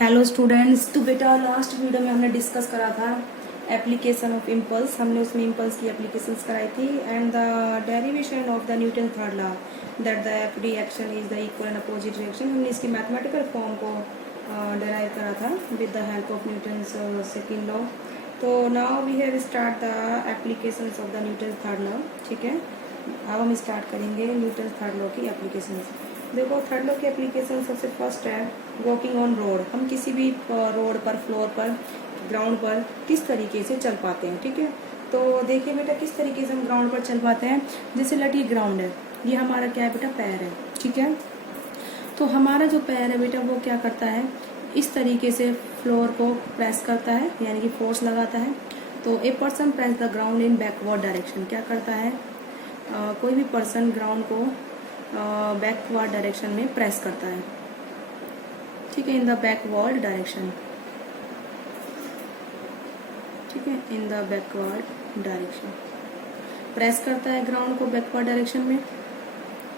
Hello students. तो बेटा last video में हमने डिस्कस करा था एप्लीकेशन ऑफ इम्पल्स। हमने उसमें इम्पल्स की एप्लीकेशंस कराई थी and the derivation of the Newton third law that the F reaction is the equal and opposite reaction. हमने इसकी मैथमेटिकल फॉर्म को डेराइव करा था with the help of Newton's second law. तो now we have start the applications of the Newton third law. ठीक है, अब हम स्टार्ट करेंगे न्यूटन थर्ड लॉ की एप्लीकेशंस। देखो, थर्ड लॉ की एप्लीकेशन सबसे फर्स्ट है वॉकिंग ऑन रोड। हम किसी भी रोड पर, फ्लोर पर, ग्राउंड पर किस तरीके से चल पाते हैं। ठीक है, तो देखिए बेटा किस तरीके से हम ग्राउंड पर चल पाते हैं। जैसे लेट ये ग्राउंड है, ये हमारा क्या है बेटा, पैर है। ठीक है, तो हमारा जो पैर है बेटा वो क्या करता है, इस तरीके से फ्लोर को प्रेस करता है, यानी कि फोर्स लगाता है। तो a person press the ground in backward direction. क्या करता है, कोई भी पर्सन ग्राउंड को बैकवर्ड डायरेक्शन में प्रेस करता है। ठीक है, इन द बैकवर्ड डायरेक्शन। ठीक है, in the backward direction press करता है ग्राउंड को बैकवर्ड डायरेक्शन में।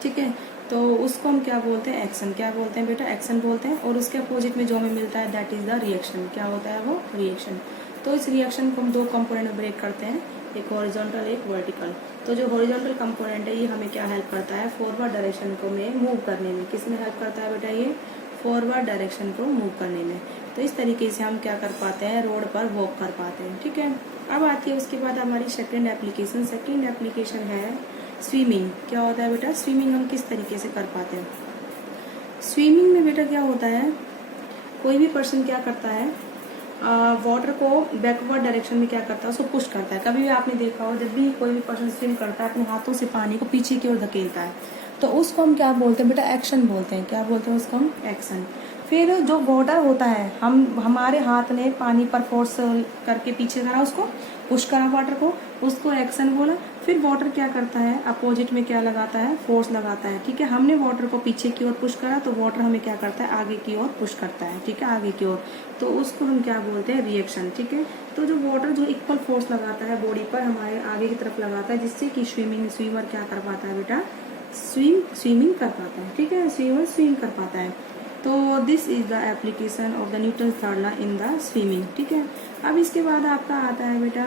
ठीक है, तो उसको हम क्या बोलते हैं, एक्शन। क्या बोलते हैं बेटा, एक्शन बोलते हैं। और उसके अपोजिट में जो हमें मिलता है दैट इज द रिएक्शन। क्या होता है वो, रिएक्शन। तो इस रिएक्शन को हम दो कंपोनेंट में ब्रेक करते हैं, एक हॉरिजॉन्टल एक वर्टिकल। तो जो हॉरिजॉन्टल कंपोनेंट है ये हमें क्या हेल्प करता है, फॉरवर्ड डायरेक्शन को में मूव करने में। किस में हेल्प करता है बेटा, ये फॉरवर्ड डायरेक्शन को मूव करने में। तो इस तरीके से हम क्या कर पाते हैं, रोड पर वॉक कर पाते हैं। ठीक है, अब आती है उसके बाद हमारी सेकेंड एप्लीकेशन। सेकेंड एप्लीकेशन है स्विमिंग। क्या होता है बेटा, स्विमिंग हम किस तरीके से कर पाते हैं। स्विमिंग में बेटा क्या होता है, कोई भी पर्सन क्या करता है, वाटर को बैकवर्ड डायरेक्शन में क्या करता है, उसको पुश करता है। कभी भी आपने देखा हो, जब भी कोई भी पर्सन स्विम करता है अपने हाथों से पानी को पीछे की ओर धकेलता है, तो उसको हम क्या बोलते हैं बेटा, एक्शन बोलते हैं। क्या बोलते हैं उसको हम, एक्शन। फिर जो वाटर होता है, हमारे हाथ ने पानी पर फोर्स करके पीछे करा, उसको पुश करा वाटर को, उसको एक्शन बोला। फिर वाटर क्या करता है, अपोजिट में क्या लगाता है, फोर्स लगाता है। ठीक है, हमने वाटर को पीछे की ओर पुश करा तो वाटर हमें क्या करता है, आगे की ओर पुश करता है। ठीक है, आगे की ओर, तो उसको हम क्या बोलते हैं, रिएक्शन। ठीक है, तो जो वाटर जो इक्वल फोर्स लगाता है बॉडी पर, हमारे आगे की तरफ लगाता है, जिससे कि स्विमर क्या कर पाता है बेटा, स्विमिंग कर पाता है। ठीक है, स्विमर स्विम कर पाता है। तो this is the application of the Newton third law in the swimming. ठीक है, अब इसके बाद आपका आता है बेटा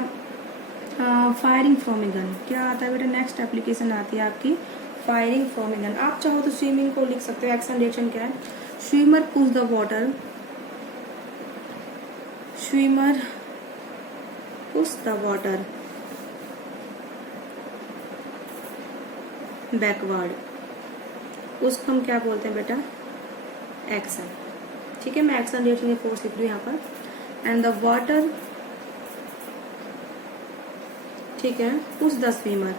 फायरिंग फ्रॉम ए गन। क्या आता है बेटा, नेक्स्ट एप्लीकेशन आती है आपकी फायरिंग फ्रॉम ए गन। आप चाहो तो स्विमिंग को लिख सकते हो, एक्शन रिएक्शन क्या है, swimmer push the water, swimmer push the water backward, उसको हम क्या बोलते हैं बेटा, एक्शन। ठीक है, मैं एक्शन रिएक्शन की फोर्स लिख रही हूँ यहाँ पर। एंड द वाटर, ठीक है, push the swimmer,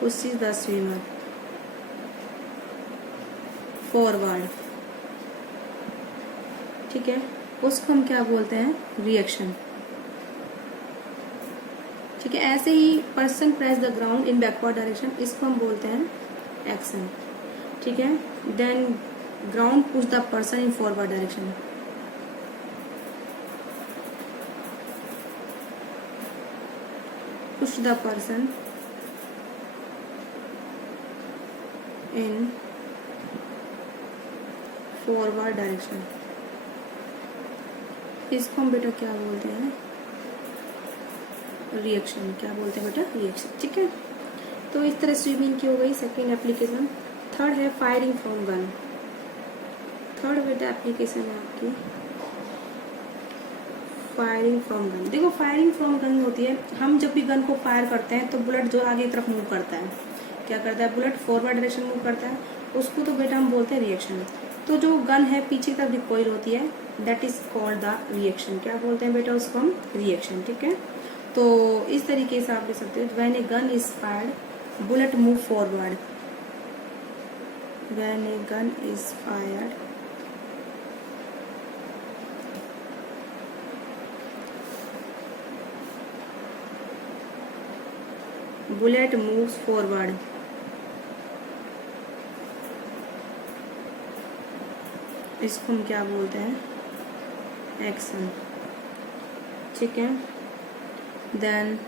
push the swimmer forward. ठीक है, उसको हम क्या बोलते हैं, रिएक्शन। ठीक है, ऐसे ही person press the ground in backward direction, इसको हम बोलते हैं एक्शन। ठीक है, then ground push the person in forward direction, push the person in forward direction, इसको हम बेटा क्या बोलते हैं, रिएक्शन। क्या बोलते हैं बेटा, रिएक्शन। ठीक है, तो इस तरह स्विमिंग की हो गई सेकेंड एप्लीकेशन। थर्ड है फायरिंग फ्रॉम गन। थर्ड बेटा एप्लीकेशन है आपकी फायरिंग फ्रॉम गन। देखो, फायरिंग फ्रॉम गन होती है, हम जब भी गन को फायर करते हैं तो बुलेट जो आगे की तरफ मूव करता है, क्या करता है, बुलेट फॉरवर्ड डायरेक्शन मूव करता है, उसको तो बेटा हम बोलते हैं रिएक्शन। तो जो गन है पीछे की तरफ रिकॉइल होती है, that is called the reaction. क्या बोलते हैं बेटा, उसको हम रिएक्शन। ठीक है, तो इस तरीके से आप लिख सकते हो, when a gun is fired bullet move forward, when a gun is fired bullet moves forward. इसको हम क्या बोलते हैं, एक्शन। ठीक है, देन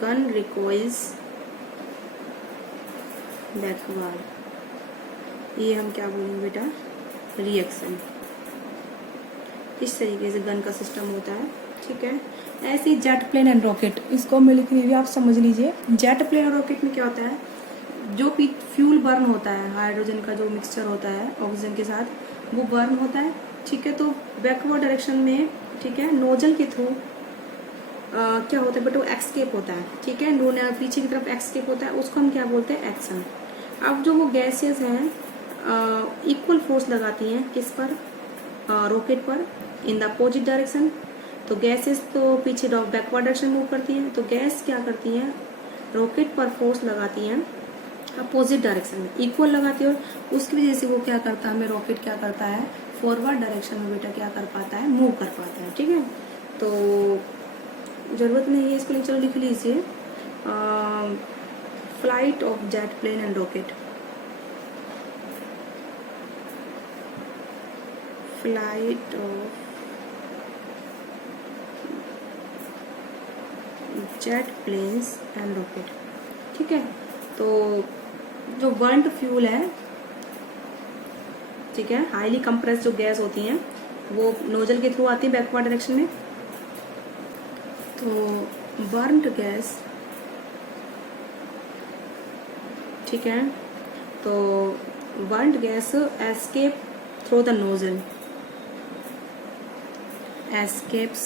gun recoils backward, ये हम क्या बोलेंगे बेटा, रिएक्शन। इस तरीके से गन का सिस्टम होता है, ठीक है। ऐसे ही जेट प्लेन एंड रॉकेट, इसको मैं लिख रही हूँ, आप समझ लीजिए। जेट प्लेन और रॉकेट में क्या होता है, जो फ्यूल बर्न होता है, हाइड्रोजन का जो मिक्सचर होता है ऑक्सीजन के साथ, वो बर्न होता है, ठीक है। तो बैकवर्ड डायरेक्शन में, ठीक है, नोजल के थ्रू क्या होता है बेटा, एक्सकेप होता है, ठीक है। पीछे की तरफ एक्सकेप होता है, उसको हम क्या बोलते हैं, एक्शन। अब जो वो गैसेस हैं इक्वल फोर्स लगाती हैं किस पर, रॉकेट पर, इन द अपोजिट डायरेक्शन। तो गैसेस तो पीछे बैकवर्ड डायरेक्शन मूव करती हैं, तो गैस क्या करती हैं, रॉकेट पर फोर्स लगाती हैं अपोजिट डायरेक्शन में, इक्वल लगाती है, और उसकी वजह से वो क्या करता है, हमें रॉकेट क्या करता है, फॉरवर्ड डायरेक्शन में बेटा क्या कर पाता है, मूव कर पाता है, ठीक है। तो जरूरत नहीं है इसको, चलो लिख लीजिए, flight of jet plane and rocket, flight of jet planes and rocket, ठीक है। तो जो बर्न्ड फ्यूल है, ठीक है, हाईली कंप्रेस्ड जो गैस होती हैं वो नोजल के थ्रू आती है बैकवर्ड डायरेक्शन में। तो बर्न्ड गैस, ठीक है, तो burned gas escape through the nozzle, escapes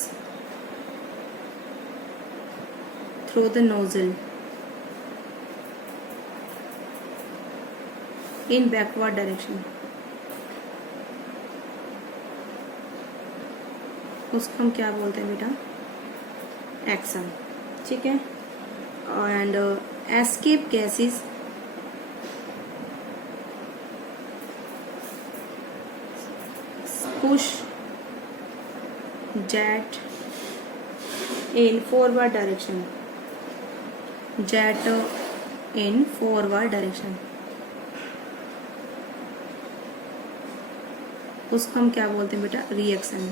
through the nozzle in backward direction। उसको हम क्या बोलते हैं बेटा, एक्शन, ठीक है। And escape gases push jet in forward direction, jet in forward direction, उसको हम क्या बोलते हैं बेटा, रिएक्शन।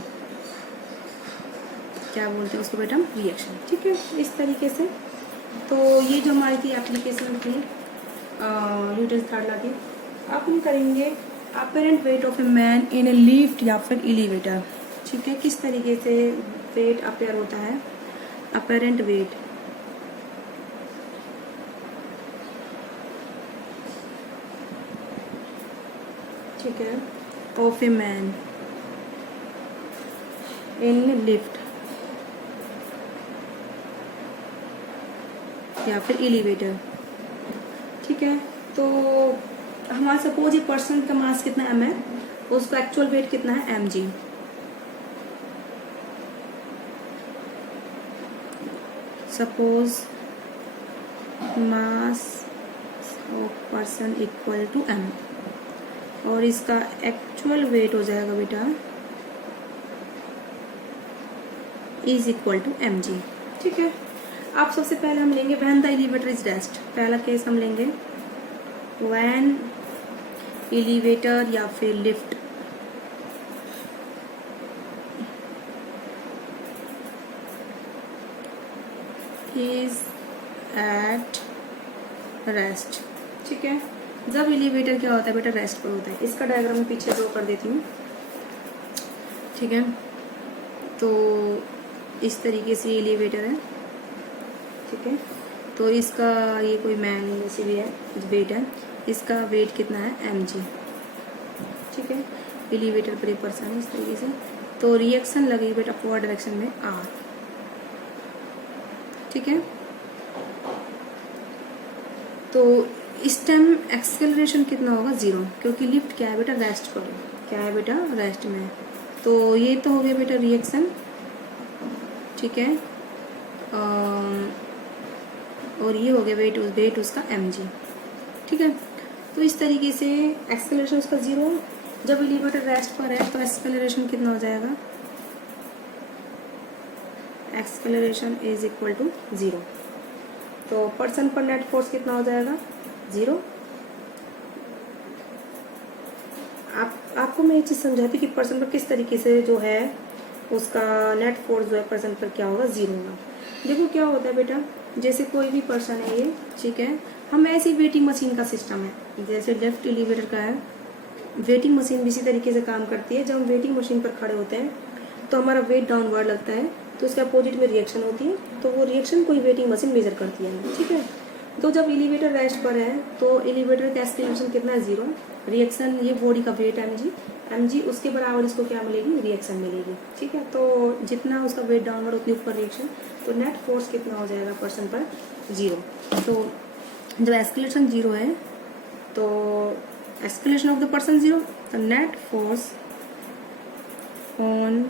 क्या बोलते हैं उसको बेटा, रिएक्शन, ठीक है। इस तरीके से तो ये जो हमारी थी एप्लीकेशन थी न्यूटन थर्ड लॉ की। अब हम करेंगे apparent weight of a man in A lift या फिर एलिवेटर, ठीक है। किस तरीके से वेट अपेयर होता है, apparent weight, ठीक है, of a man in lift या फिर एलिवेटर, ठीक है। तो हमारा सपोज ये पर्सन का मास कितना m है, उसका एक्चुअल वेट कितना है mg। Suppose mass of person equal to m, और इसका एक्चुअल वेट हो जाएगा बेटा इज इक्वल टू mg, ठीक है। अब सबसे पहले हम लेंगे when the elevator is rest. पहला केस हम लेंगे व्हेन एलिवेटर या फिर लिफ्ट इज एट रेस्ट, ठीक है। जब एलिवेटर क्या होता है बेटा, रेस्ट पर होता है। इसका डायग्राम मैं पीछे ड्रॉ कर देती हूँ, ठीक है। तो इस तरीके से एलिवेटर है, ठीक है। तो इसका ये कोई मैन जैसे भी है वेट है, इसका वेट कितना है mg, ठीक है। एलिवेटर पर पर्सन है इस तरीके से। तो रिएक्शन लगेगी बेटा फॉरवर्ड डायरेक्शन में r, ठीक है। तो इस टाइम एक्सेलरेशन कितना होगा, 0, क्योंकि लिफ्ट क्या है बेटा, रेस्ट पर है। क्या है बेटा, रेस्ट में। तो ये तो हो गया बेटा रिएक्शन, ठीक है। और ये हो गया वेट उसका mg, ठीक है। तो इस तरीके से एक्सेलरेशन उसका 0, जब एलिवेटर रेस्ट पर है तो एक्सेलरेशन कितना हो जाएगा, एक्सेलरेशन इज इक्वल टू 0। तो पर्सन पर नेट फोर्स कितना हो जाएगा, 0। आपको मैं ये चीज़ समझाती कि पर्सन पर किस तरीके से जो है उसका नेट फोर्स जो है पर्सन पर क्या होगा, 0 होगा। देखो क्या होता है बेटा, जैसे कोई भी पर्सन है ये, ठीक है, हम ऐसी वेटिंग मशीन का सिस्टम है, जैसे लेफ्ट एलिवेटर का है, वेटिंग मशीन भी इसी तरीके से काम करती है। जब हम वेटिंग मशीन पर खड़े होते हैं तो हमारा वेट डाउनवर्ड लगता है, तो उसके अपोजिट में रिएक्शन होती है, तो वो रिएक्शन कोई वेटिंग मशीन मेजर करती है, ठीक है। तो जब एलिवेटर रेस्ट पर है तो एलिवेटर का एक्सीलरेशन कितना है, 0। रिएक्शन ये बॉडी का वेट mg उसके बराबर इसको क्या मिलेगी, रिएक्शन मिलेगी, ठीक है। तो जितना उसका वेट डाउनवर्ड उतनी ऊपर रिएक्शन, तो नेट फोर्स कितना हो जाएगा पर्सन पर, 0। तो जब एक्सीलरेशन 0 है तो एक्सीलरेशन ऑफ द पर्सन 0, तो नेट फोर्स ऑन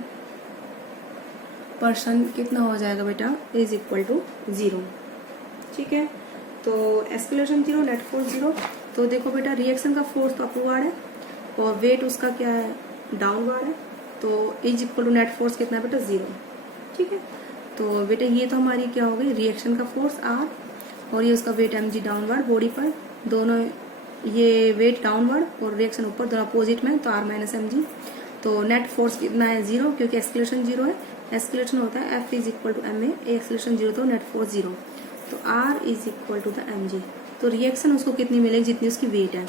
पर्सन कितना हो जाएगा बेटा, इज इक्वल टू 0, ठीक है। तो एक्सीलरेशन 0, नेट फोर्स 0। तो देखो बेटा रिएक्शन का फोर्स तो अपवर्ड है और वेट उसका क्या है, डाउनवर्ड है, तो is equal to net force कितना है बेटा, 0, ठीक है। तो बेटा ये तो हमारी क्या हो गई, रिएक्शन का फोर्स r और ये उसका वेट mg डाउनवर्ड बॉडी पर, दोनों ये वेट डाउनवर्ड और रिएक्शन ऊपर, दोनों अपोजिट में, तो r माइनस mg। तो नेट फोर्स कितना है, 0, क्योंकि एक्सीलरेशन 0 है। एक्सीलरेशन होता है F is equal to ma, acceleration 0 तो नेट फोर्स 0, तो r is equal to the mg। तो रिएक्शन उसको कितनी मिलेगी, जितनी उसकी वेट है,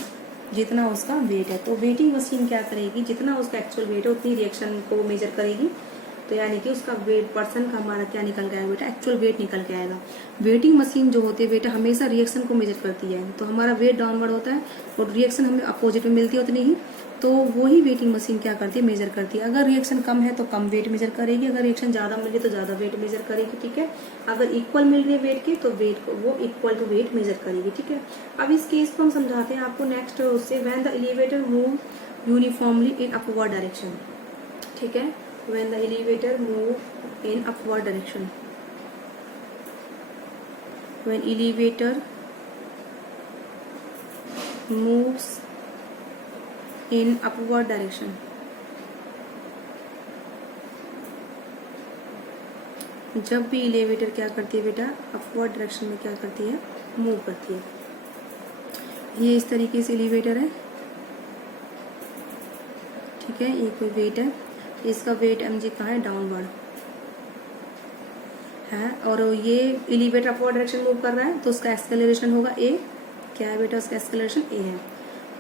जितना उसका वेट है। तो वेटिंग मशीन क्या करेगी, जितना उसका एक्चुअल वेट है उतनी रिएक्शन को मेजर करेगी। तो यानी कि उसका वेट पर्सन का हमारा क्या निकल के आएगा बेटा, एक्चुअल वेट निकल के आएगा। वेटिंग मशीन जो होती है बेटा हमेशा रिएक्शन को मेजर करती है, तो हमारा वेट डाउनवर्ड होता है और रिएक्शन हमें अपोजिट में मिलती है उतनी ही, तो वही वेटिंग मशीन क्या करती है, मेजर करती है। अगर रिएक्शन कम है तो कम वेट मेजर करेगी, अगर रिएक्शन ज़्यादा मिल रही है तो ज़्यादा वेट मेजर करेगी, ठीक है। अगर इक्वल मिल रही है वेट की तो वेट को वो इक्वल टू वेट मेजर करेगी, ठीक है। अब इस केस को हम समझाते हैं आपको नेक्स्ट उससे, when the elevator move uniformly in upward direction, ठीक है। When the elevator move in upward direction, when elevator moves in upward direction, जब भी एलिवेटर क्या करती है बेटा, अपवर्ड डायरेक्शन में क्या करती है, मूव करती है। ये इस तरीके से एलिवेटर है, ठीक है। ये कोई वेट है, इसका वेट mg कहाँ है, डाउनवर्ड है, और ये एलिवेटर अपवर्ड डायरेक्शन मूव कर रहा है, तो उसका एक्सेलरेशन होगा a, क्या है बेटा, उसका एक्सेलरेशन a है।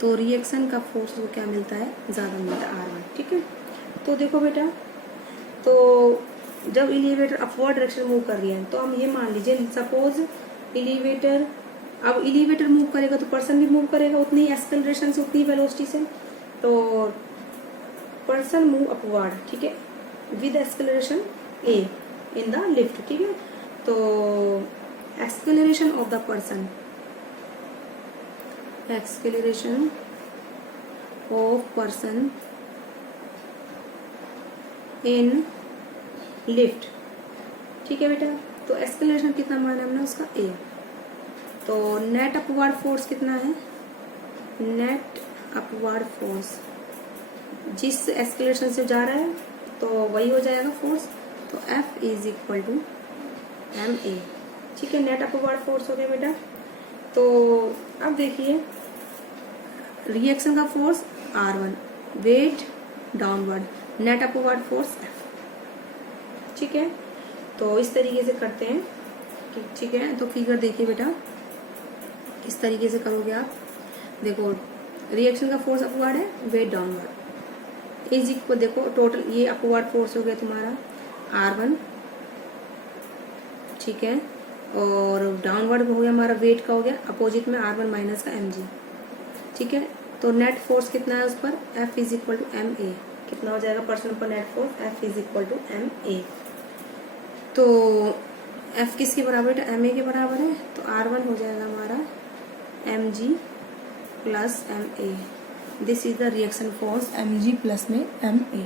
तो रिएक्शन का फोर्स को क्या मिलता है, ज़्यादा मिलता है, r1, ठीक है। तो देखो बेटा, तो जब एलिवेटर अपवर्ड डायरेक्शन मूव कर रही है तो हम ये मान लीजिए, सपोज एलिवेटर, अब एलिवेटर मूव करेगा तो पर्सन भी मूव करेगा उतनी एक्सेलरेशन से, उतनी वेलोसिटी से। तो पर्सन मूव अपवर्ड, ठीक है, with acceleration a in the lift, ठीक है। तो acceleration of the person, acceleration of person in lift, ठीक है बेटा। तो एक्सेलरेशन कितना माना हमने उसका a, तो नेट अपवर्ड फोर्स कितना है, नेट अपवर्ड फोर्स जिस एक्सेलरेशन से जा रहा है तो वही हो जाएगा फोर्स, तो F is equal to ma, ठीक है। नेट अपवर्ड फोर्स हो गया बेटा। तो अब देखिए रिएक्शन का force r1, weight downward, net upward force F, ठीक है। तो इस तरीके से करते हैं, ठीक है। तो फिगर देखिए बेटा, इस तरीके से करोगे आप, देखो रिएक्शन का फोर्स अपवर्ड है, वेट डाउनवर्ड, इज इक्वल, देखो टोटल ये अपवर्ड फोर्स हो गया तुम्हारा r1, ठीक है, और डाउनवर्ड हो गया हमारा वेट का हो गया अपोजिट में r1 माइनस का mg, ठीक है। तो नेट फोर्स कितना है उस पर, F is equal to ma, कितना हो जाएगा पर्सन पर net force, F is equal to ma। तो F किसके बराबर है, ma के बराबर है, तो r1 हो जाएगा हमारा mg plus ma, this is the reaction force mg plus में ma।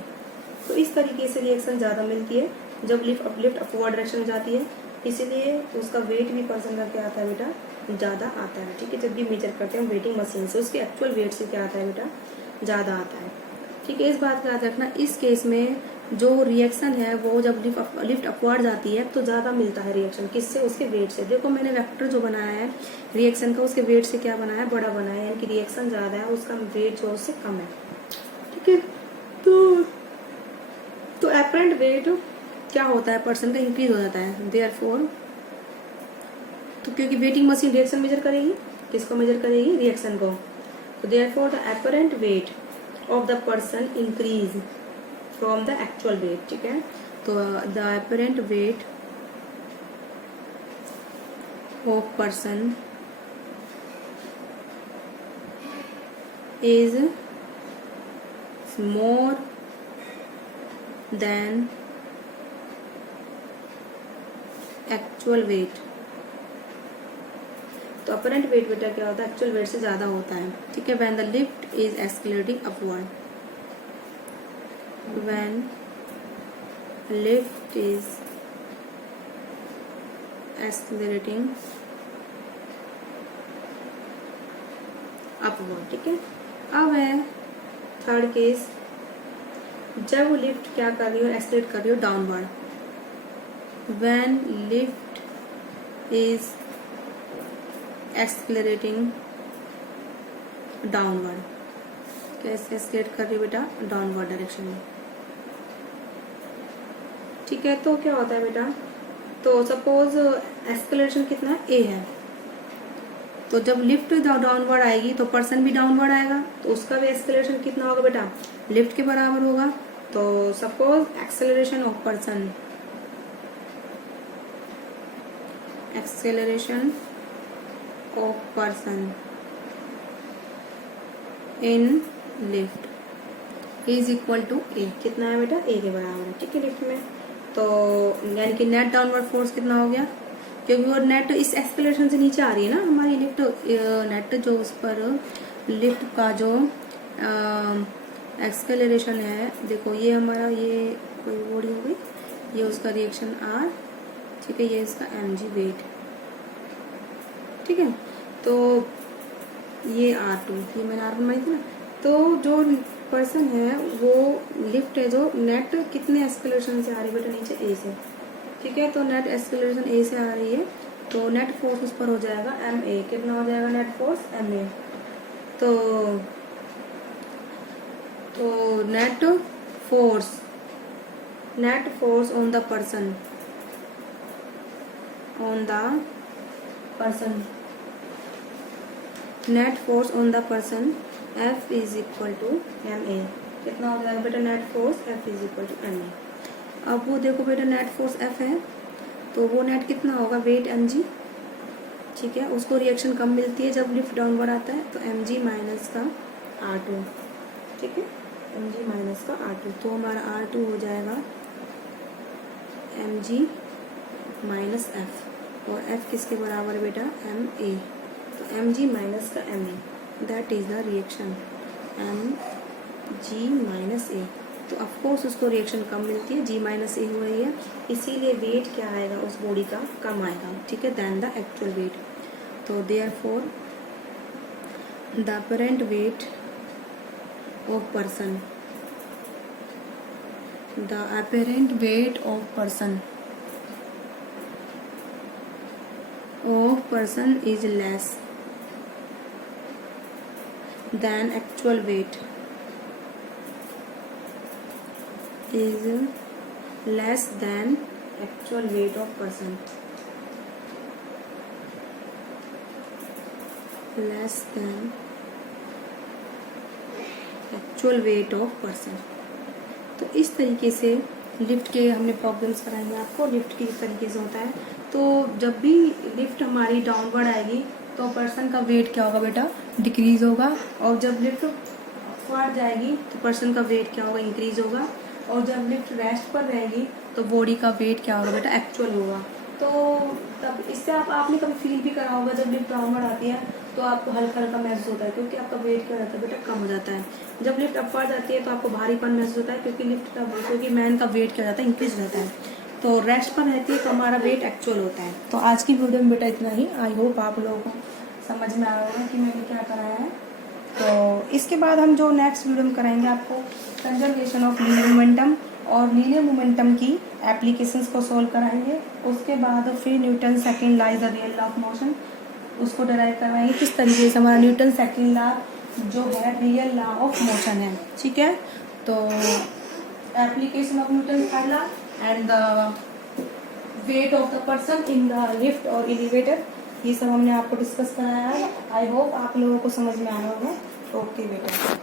तो इस तरीके से रिएक्शन ज़्यादा मिलती है जब लिफ्ट अपवर्ड डायरेक्शन में जाती है, इसीलिए उसका वेट भी पर्सन का क्या आता है बेटा, ज़्यादा आता है, ठीक है। जब भी मेजर करते हैं वेटिंग मशीन से, उसके एक्चुअल वेट से क्या आता है बेटा, ज़्यादा आता है, ठीक है। इस बात का याद रखना, इस केस में जो रिएक्शन है वो जब लिफ्ट अपवर्ड जाती है तो ज़्यादा मिलता है रिएक्शन, किससे, उसके वेट से। देखो मैंने वेक्टर जो बनाया है रिएक्शन का, उसके वेट से क्या बनाया है, बड़ा बनाया है, यानी कि रिएक्शन ज़्यादा है, उसका वेट जो उससे कम है, ठीक है। तो एपरेंट वेट क्या होता है, पर्सन का इंक्रीज हो जाता है, देयरफॉर, तो क्योंकि वेटिंग मशीन रिएक्शन मेजर करेगी, किसको मेजर करेगी, रिएक्शन को, तो therefore the apparent weight of the person increase from the actual wait, ठीक है। तो the apparent weight of person is more than actual weight। तो अपरेंट वेट बेटा क्या होता है, एक्चुअल वेट से ज्यादा होता है, ठीक है। When the lift is accelerating upward, when lift is accelerating upward, ठीक है। अब है थर्ड केस, जब लिफ्ट क्या कर रही हो, एक्सलेट कर रही हो downward, when lift is accelerating downward, कैसे एक्सलेट कर रही हो बेटा, डाउनवर्ड डायरेक्शन में, ठीक है। तो क्या होता है बेटा, तो सपोज एक्सलेशन कितना है, ए है, तो जब लिफ्ट डाउनवर्ड आएगी तो पर्सन भी डाउनवर्ड आएगा, तो उसका भी एक्सेलरेशन कितना होगा बेटा, लिफ्ट के बराबर होगा। तो suppose acceleration of person, acceleration of person in lift is equal to a, कितना है बेटा, ए के बराबर है, ठीक है, लिफ्ट में। तो यानी कि नेट डाउनवर्ड फोर्स कितना हो गया, क्योंकि वो नेट इस एक्सेलरेशन से नीचे आ रही है ना हमारी लिफ्ट, नेट जो उस पर लिफ्ट का जो एक्सेलरेशन है, देखो ये हमारा ये कोई बॉडी हो गई, ये उसका रिएक्शन आर, ठीक है, ये इसका mg वेट, ठीक है। तो ये R2, ये मैंने R1 बनाई थी ना। तो जो पर्सन है वो लिफ्ट है जो नेट कितने एक्सेलरेशन से आ रही है बेटा, नीचे ए से, ठीक है। तो नेट एक्सेलरेशन ए से आ रही है, तो नेट फोर्स उस पर हो जाएगा ma, कितना हो जाएगा नेट फोर्स ma। तो net force on the person, net force on the person F is equal to ma, कितना हो जाएगा बेटा, net force F is equal to ma। अब वो देखो बेटा नेट फोर्स F है, तो वो नेट कितना होगा, वेट mg, ठीक है। उसको रिएक्शन कम मिलती है जब लिफ्ट डाउनवर्ड आता है, तो mg माइनस का R2, ठीक है, mg माइनस का R2। तो हमारा R2 हो जाएगा mg माइनस F, और F किसके बराबर है बेटा, ma। तो mg माइनस का ma, that is the reaction mg minus a। तो ऑफकोर्स उसको रिएक्शन कम मिलती है, g माइनस ए हो रही है, इसीलिए वेट क्या आएगा उस बॉडी का, कम आएगा, ठीक है, देन द एक्चुअल वेट। तो therefore the apparent weight of person, the apparent weight of person is less than actual wait, is less than actual weight of person, less than actual weight of person। तो इस तरीके से lift के हमने problems कराएंगे आपको, lift किस तरीके से होता है। तो जब भी लिफ्ट हमारी डाउनवर्ड आएगी तो पर्सन का वेट क्या होगा बेटा, डिक्रीज होगा, और जब लिफ्ट अपवर्ड जाएगी तो पर्सन का वेट क्या होगा, इंक्रीज होगा, और जब लिफ्ट रेस्ट पर रहेगी तो बॉडी का वेट क्या होगा बेटा, एक्चुअल होगा। तो तब इससे आपने कभी फील भी करा होगा, जब लिफ्ट डाउनवर्ड आती है तो आपको हल्का हल्का महसूस होता है, क्योंकि आपका वेट क्या रहता है बेटा, कम हो जाता है। जब लिफ्ट अपवर्ड जाती है तो आपको भारीपन महसूस होता है, क्योंकि मैन का वेट क्या रहता है, इंक्रीज रहता है। तो रेस्ट पर रहती है तो हमारा वेट एक्चुअल होता है। तो आज की वीडियो में बेटा इतना ही। आई होप आप लोगों को समझ में आया होगा कि मैंने क्या कराया है। तो इसके बाद हम जो नेक्स्ट वीडियो में कराएंगे आपको कंजर्वेशन ऑफ लीनियर मोमेंटम और लीनियर मोमेंटम की एप्लीकेशंस को सॉल्व कराएंगे। उसके बाद फिर Newton second law is the real law of motion, उसको डराइव करवाएंगे किस तरीके से हमारा न्यूटन सेकंड लॉ जो है रियल लॉ ऑफ मोशन है, ठीक है। तो application of Newton third law and the weight of the person in the lift और एलिवेटर, ये सब हमने आपको डिस्कस कराया है। आई होप आप लोगों को समझ में आया होगा। ओके बेटा।